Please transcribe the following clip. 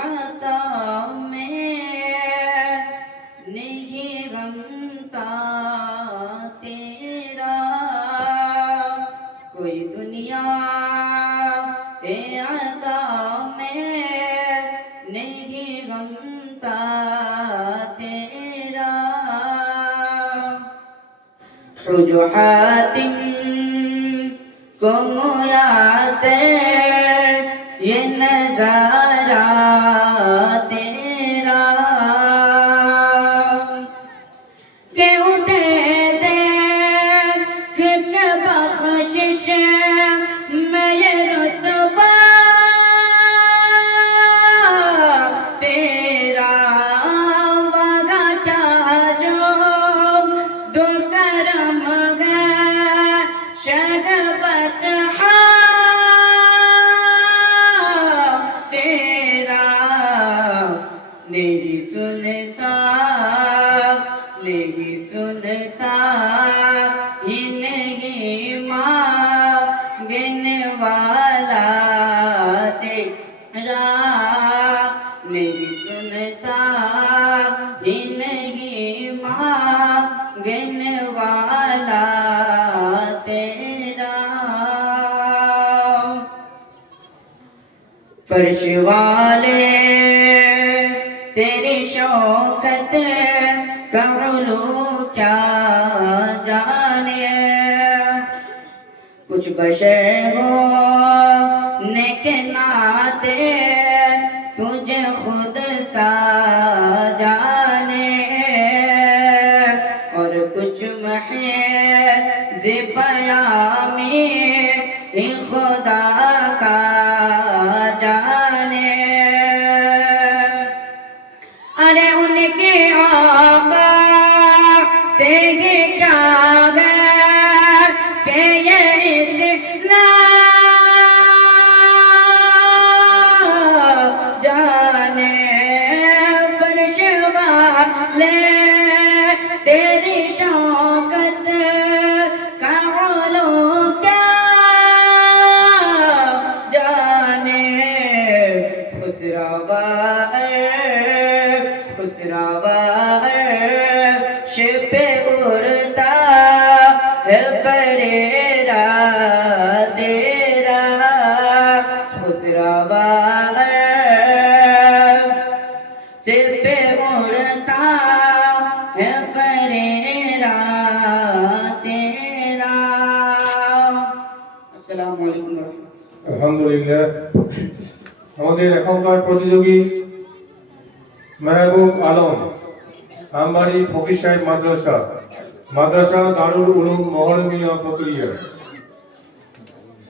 عطا میں نہیں غمتا تیرا کوئی دنیا عطا میں نہیں غمتا تیرا جو حاتم کو میسر یہ نظارہ تیرا کہ اٹھے دیکھ کے بخشش میں یہ رتبہ تیرا وعدہ کیا جو دو کرم ہے شگفت تیرا نہیں سنتا ہی نہیں مانگنے والا تیرا نہیں سنتا ہی نہیں مانگنے والا تیرا فرش والے تیری شوکت کا علو کیا جانے کچھ بشر ہو نیک ناتے تجھے خود سا جانے اور کچھ محض پیامی خدا کا جانے ارے ان کے آقا تیرے کیا ہے کہ یہ اتنا جانے فرش والے تیری شوکت کا علو کیا جانے خسروا شب اڑتا ہے پریرا تیرا خسروا شب اڑتا ہے پریرا تیرا السلام علیکم আলহামদুলিল্লাহ আমাদের এখনকার প্রতিযোগী মেহবুব আলম আমবাড়ি ফকির সাহেব মাদ্রাসা দারুল উলুম মহরমিয়া ফকরিয়া